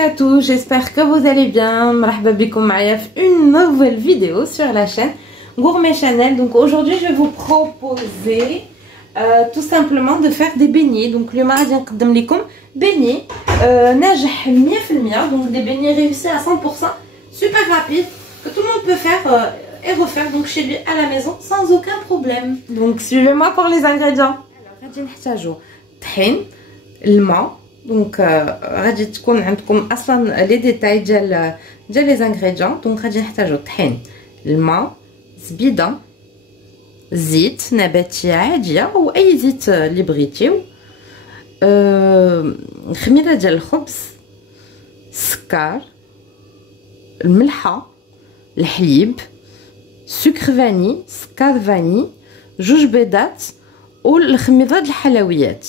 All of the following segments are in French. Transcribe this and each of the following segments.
à tous, j'espère que vous allez bien. Marhaba bikoum معايا في une nouvelle vidéo sur la chaîne Gourmet Channel. Donc aujourd'hui je vais vous proposer tout simplement de faire des beignets. Donc le غادي نقدم لكم beignets ناجح 100%, donc des beignets réussis à 100%, super rapide, que tout le monde peut faire et refaire donc chez lui à la maison sans aucun problème. Donc suivez-moi pour les ingrédients. Alors غادي نحتاجو طحين, الماء. دونك غادي تكون عندكم اصلا لي ديتاي ديال لي زانغريديون. دونك غادي نحتاجو طحين, الماء, زبيده, زيت نباتيه عاديه او اي زيت اللي بغيتيو, خميره ديال الخبز, السكر, الملحه, الحليب, سكر فاني, سكر فاني, جوج بيضات والخميره ديال الحلويات.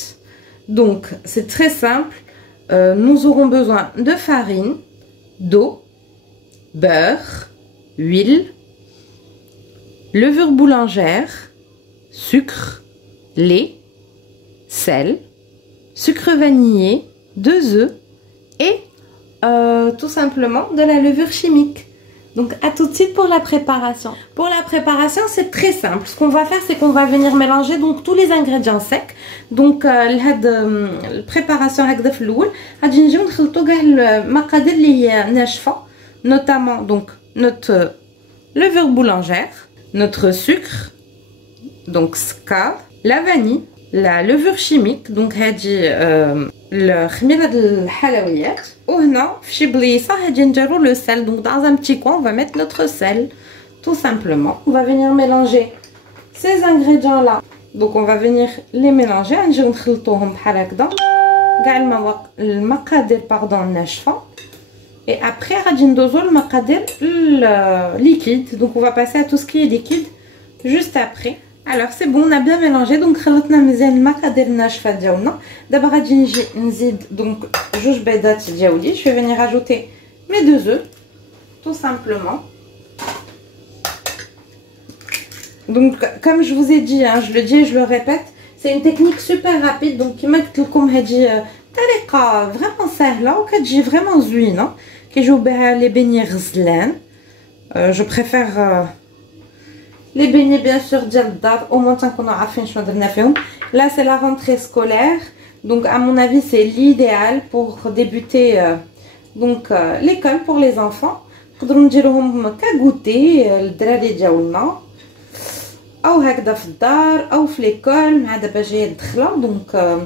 Donc c'est très simple, nous aurons besoin de farine, d'eau, beurre, huile, levure boulangère, sucre, lait, sel, sucre vanillé, 2 œufs et tout simplement de la levure chimique. Donc à tout de suite pour la préparation. Pour la préparation c'est très simple. Ce qu'on va faire c'est qu'on va venir mélanger donc tous les ingrédients secs. Donc la préparation هكذا في الاول غادي نجيو نخلطوا كاع المقادير اللي هي ناشفه, notamment donc notre levure boulangère, notre sucre, donc scar, la vanille, la levure chimique, donc هادي الخميره ديال الحلويات. وهنا في شي بليصه غادي نديرو لو sel. Donc dans un petit coin on va mettre notre sel tout simplement. On va venir mélanger ces ingrédients là. Donc on va venir les mélanger, نجيو نخلطوهم بحال هكذا كاع المقادير الناشفه. Et après غادي ندوزو المقادير liquide. Donc on va passer à tout ce qui est liquide juste après. Alors c'est bon, on a bien mélangé. Donc خلطنا مزيان المقادير الناشفه ديالنا. دابا غادي نجي نزيد donc جوج بيضات ديالي. Je vais venir ajouter mes 2 œufs tout simplement. Donc comme je vous ai dit, hein, je le dis et je le répète, c'est une technique super rapide. Donc كما قلت لكم هذه طريقه vraiment سهله وكتجي vraiment زوينه كيجيو بها لي بيني غزلان. Je préfère les beignets bien sûr ديال الدار au moins تنكونوا عارفين شنو درنا فيهم. Là c'est la rentrée scolaire, donc à mon avis c'est l'idéal pour débuter donc l'école pour les enfants. نقدروا نديروهم كغوتي للدراري ديالنا او هكذا في الدار او في ليكول مع دابا جايه الدخله. دونك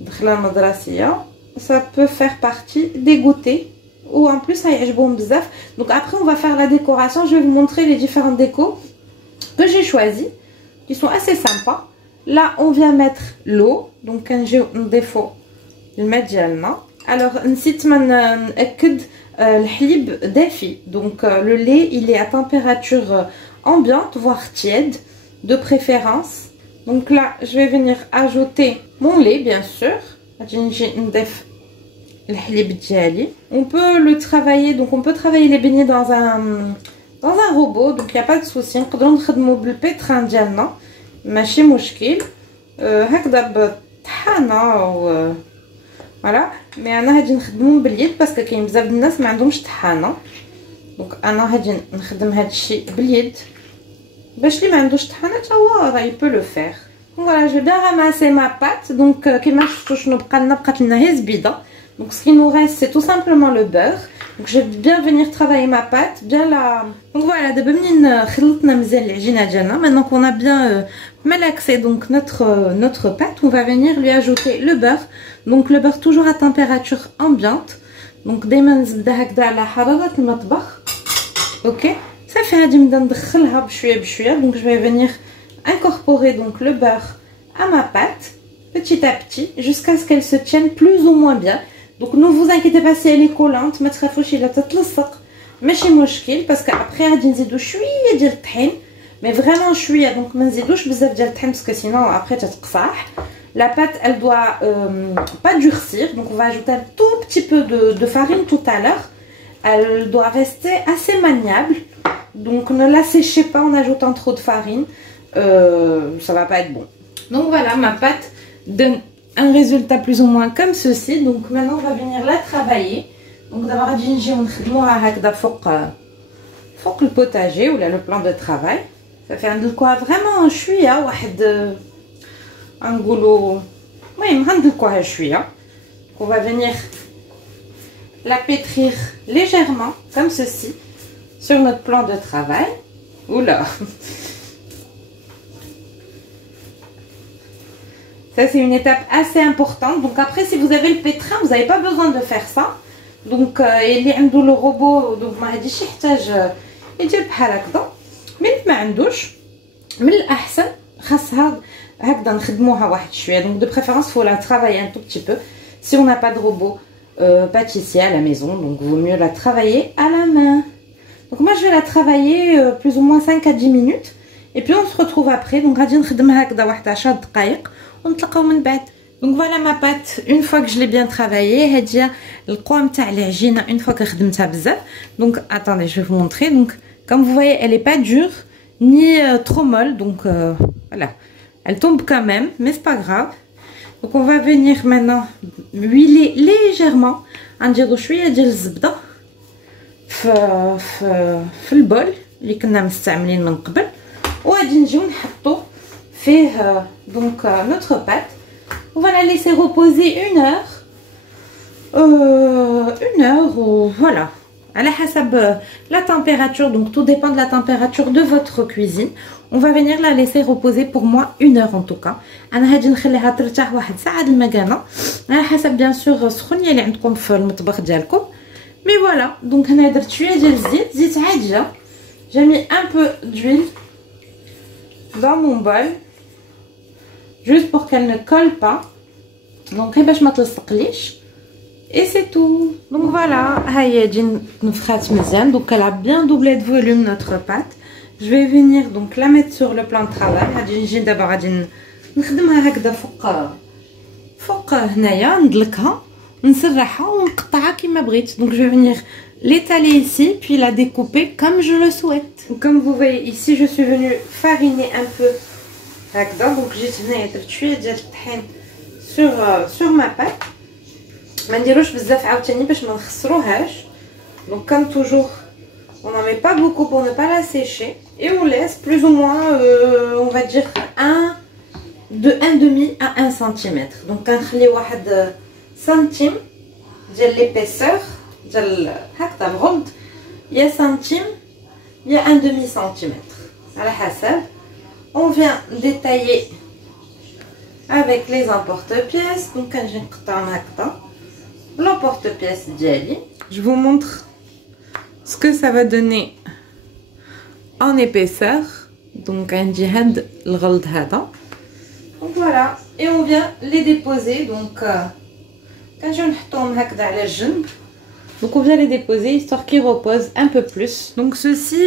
الدخله المدرسيه ça peut faire partie des goûters ou en plus هيعجبهم بزاف. Donc après on va faire la décoration. Je vais vous montrer les différentes décos que j'ai choisi qui sont assez sympas. Là on vient mettre l'eau, donc كنجيو نضيفو الماء ديالنا. alors نسيت ما ناكد الحليب دافي. donc le lait il est à température ambiante voire tiède de préférence. Donc là je vais venir ajouter mon lait bien sûr. غادي نجي نضيف الحليب ديالي. on peut le travailler, donc on peut travailler les beignets dans un robot, donc il n'y a pas de souci. نقدروا نخدموا بالبيتران ديالنا ماشي مشكل هكذا بالطحانه و فوالا. مي انا غادي نخدمهم باليد باسكو كاين بزاف د الناس ما عندهمش طحانه. دونك انا غادي نخدم هذا الشيء باليد باش اللي ما عندوش طحانه حتى هو راه peut le faire. Donc voilà, je vais bien ramasser ma pâte. Donc كما شفتوا شنو بقات لنا هي زبيده. Donc ce qui nous reste c'est tout simplement le beurre. Donc je vais bien venir travailler ma pâte, bien la. Donc voilà, دابا منين خلطنا مزيان العجينه ديالنا, maintenant qu'on a bien malaxé donc notre pâte, on va venir lui ajouter le beurre. Donc le beurre toujours à température ambiante. Donc دائما نزيدها هكذا على حراره المطبخ. OK, صافي غادي نبدا ندخلها بشويه بشويه. Donc je vais venir incorporer donc le beurre à ma pâte petit à petit jusqu'à ce qu'elle se tienne plus ou moins bien. Donc ne vous inquiétez pas si elle est collante, ما تخافوش الا تتلصق ماشي مشكل, parce que après غادي نزيدو شويه ديال الطحين, mais vraiment شويه. donc ما نزيدوش بزاف ديال الطحين parce que sinon après تتقصح. La pâte elle doit pas durcir, donc on va ajouter un tout petit peu de farine tout à l'heure. Elle doit rester assez maniable, donc ne la séchez pas en ajoutant trop de farine, ça va pas être bon. Donc voilà, ma pâte donne un résultat plus ou moins comme ceci. Donc maintenant on va venir la travailler. Donc d'abord غادي نجيو نخدموها هكذا فوق البوتاجي ولا لو بلان دو ترافاي. صافي غندلكوها فريمون شويه واحد نقولوا المهم غندلكوها شويه. On va venir la pétrir légèrement comme ceci sur notre plan de travail. Oula. Ça c'est une étape assez importante. Donc après si vous avez le pétrin, vous n'avez pas besoin de faire ça. Donc اللي عنده le robot donc ما غاديش يحتاج يدير بحال هكذا. mais ما عندوش من الاحسن خاصها هكذا نخدموها واحد شويه. donc de préférence faut la travailler un tout petit peu si on n'a pas de robot pâtissier à la maison. donc vaut mieux la travailler à la main. donc moi je vais la travailler plus ou moins 5 à 10 minutes et puis on se retrouve après. donc غادي نخدمها هكذا واحد 10 دقائق ونتلاقاو من بعد. donc voilà ma pâte une fois que je l'ai bien travaillée. هادي القوام تاع العجينه une fois que خدمتها بزاف. donc attendez je vais vous montrer. donc comme vous voyez elle est pas dure ni trop molle. donc voilà, elle tombe quand même mais c'est pas grave. donc on va venir maintenant huiler légèrement. غنديرو شويه ديال الزبده في البول اللي كنا مستعملين من قبل وغادي نجيو نحطو فيه donc notre pâte. on va la laisser reposer une heure ou voilà à la حسب la température. donc tout dépend de la température de votre cuisine. on va venir la laisser reposer pour moi 1 heure en tout cas. انا غادي نخليها ترتاح واحد ساعه المكانه على حسب بيان سور السخونيه اللي عندكم في المطبخ ديالكم. مي فوالا دونك هنا درت شويه ديال زيت عاديه. j'ai mis un peu d'huile dans mon bol juste pour qu'elle ne colle pas. donc باش ما تلصقليش et c'est tout. donc voilà هاهي تجي نفخات مزيان. donc elle a bien doublé de volume notre pâte. je vais venir donc la mettre sur le plan de travail. غادي نجي دابا غادي نخدمها هكذا فوق هنايا ندلكها نسرحها ونقطعها كيما بغيت. donc je vais venir l'étaler ici puis la découper comme je le souhaite. comme vous voyez ici je suis venue fariner un peu هكذا. donc جيت هنايا درت شويه ديال الطحين sur ma pâte. ما نديروش بزاف عاوتاني باش ما نخسروهاش. donc comme toujours on n'en met pas beaucoup pour ne pas la sécher et on laisse plus ou moins on va dire de 1,5 à 1 cm. donc كنخلي واحد سنتيم ديال l'épaisseur ديال هكذا بغمض يا سنتيم يا 1,5 cm على حسب. on vient détailler avec les emporte-pièces. donc كنجي نقطعهم هكذا l'emporte-pièce ديالي. je vous montre ce que ça va donner en épaisseur. donc عندي هاد الغلظ هذا. donc voilà et on vient les déposer. donc كنجيو نحطوهم هكذا على الجنب. donc on vient les déposer histoire qu'ils reposent un peu plus. donc ceux-ci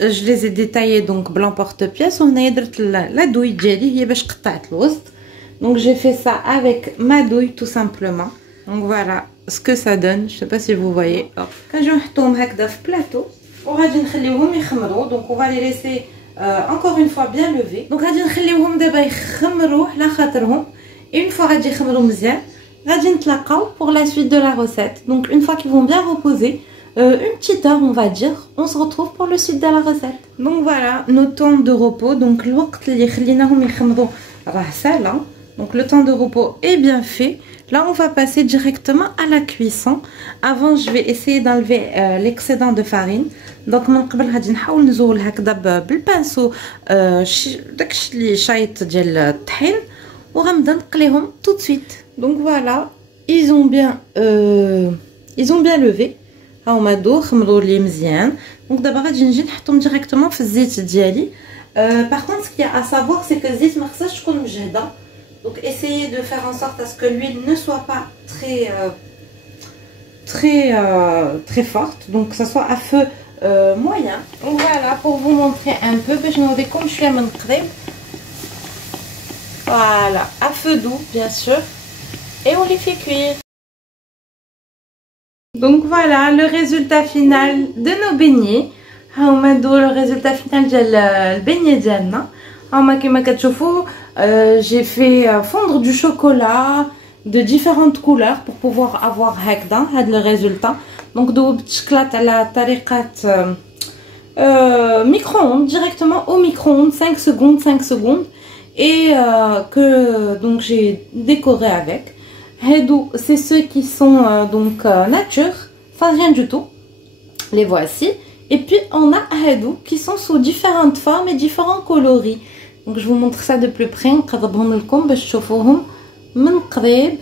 je les ai détaillés donc l'emporte-pièce. وهنايا درت la douille ديالي هي باش قطعت الوسط. donc j'ai fait ça avec ma douille tout simplement. donc voilà ce que ça donne. je sais pas si vous voyez. كنجيو نحطوهم هكذا في بلاطو وغادي نخليوهم يخمروا. donc on va les laisser encore une fois bien lever. donc غادي نخليوهم دابا يخمروا على خاطرهم. et une fois غادي يخمروا مزيان غادي نتلاقاو pour la suite de la recette. donc une fois qu'ils vont bien reposer une petite heure on va dire, on se retrouve pour le suite de la recette. donc voilà nos temps de repos. donc الوقت اللي خليناهم يخمروا راه سالا. donc le temps de repos est bien fait. là on va passer directement à la cuisson. avant je vais essayer d'enlever l'excédent de farine. donc من قبل غادي نحاول نزول هكذا بالبانسو داكشي اللي شايط ديال الطحين وغنبدا نقليهم tout de suite. donc voilà ils ont bien levé. ها هما دو خمروا لي مزيان. donc دابا غادي نجي نحطهم ديريكتومون في الزيت ديالي. par contre ce qu'il y a à savoir c'est que الزيت ما خصهاش تكون مجهده. donc essayez de faire en sorte à ce que l'huile ne soit pas très forte. donc que ça soit à feu moyen. donc voilà pour vous montrer un peu باش نوريكم شويه من قريب. voilà à feu doux bien sûr et on les fait cuire. donc voilà le résultat final de nos beignets. ها هما نديرو le résultat final ديال البيني ديالنا. ها هما كما كتشوفوا j'ai fait fondre du chocolat de différentes couleurs pour pouvoir avoir هكذا هاد le résultat. Donc دوبت شكلاط على طريقة micro-ondes, directement au micro-ondes, 5 secondes, et que donc j'ai décoré avec. Hedou, c'est ceux qui sont donc nature, enfin rien du tout. Les voici. Et puis on a Hedou qui sont sous différentes formes et différents coloris. Donc je vous montre ça de plus près. نقربهم لكم باش تشوفوهم من قريب.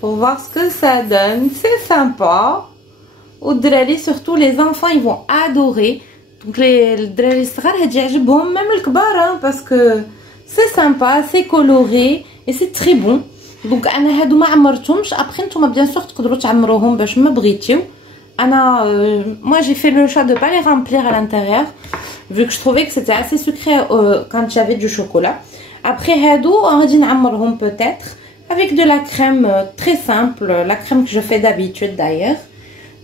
Pour voir ce que ça donne, c'est sympa. Au drali, surtout les enfants, ils vont adorer. Donc les drali صغار هادي يعجبهم même الكبار hein, parce que c'est sympa, c'est coloré et c'est très bon. Donc انا هادو ما عمرتهمش. Après نتوما bien sûr تقدروا تعمروهم باش ما بغيتيو. انا moi j'ai fait le choix de pas les remplir à l'intérieur vu que je trouvais que c'était assez sucré quand j'avais du chocolat. Après هادو غادي نعمرهم peut-être avec de la crème très simple, la crème que je fais d'habitude d'ailleurs.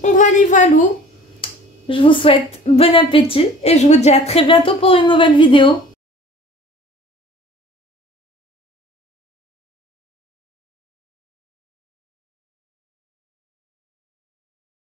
Donc voilà, je vous souhaite bon appétit et je vous dis à très bientôt pour une nouvelle vidéo.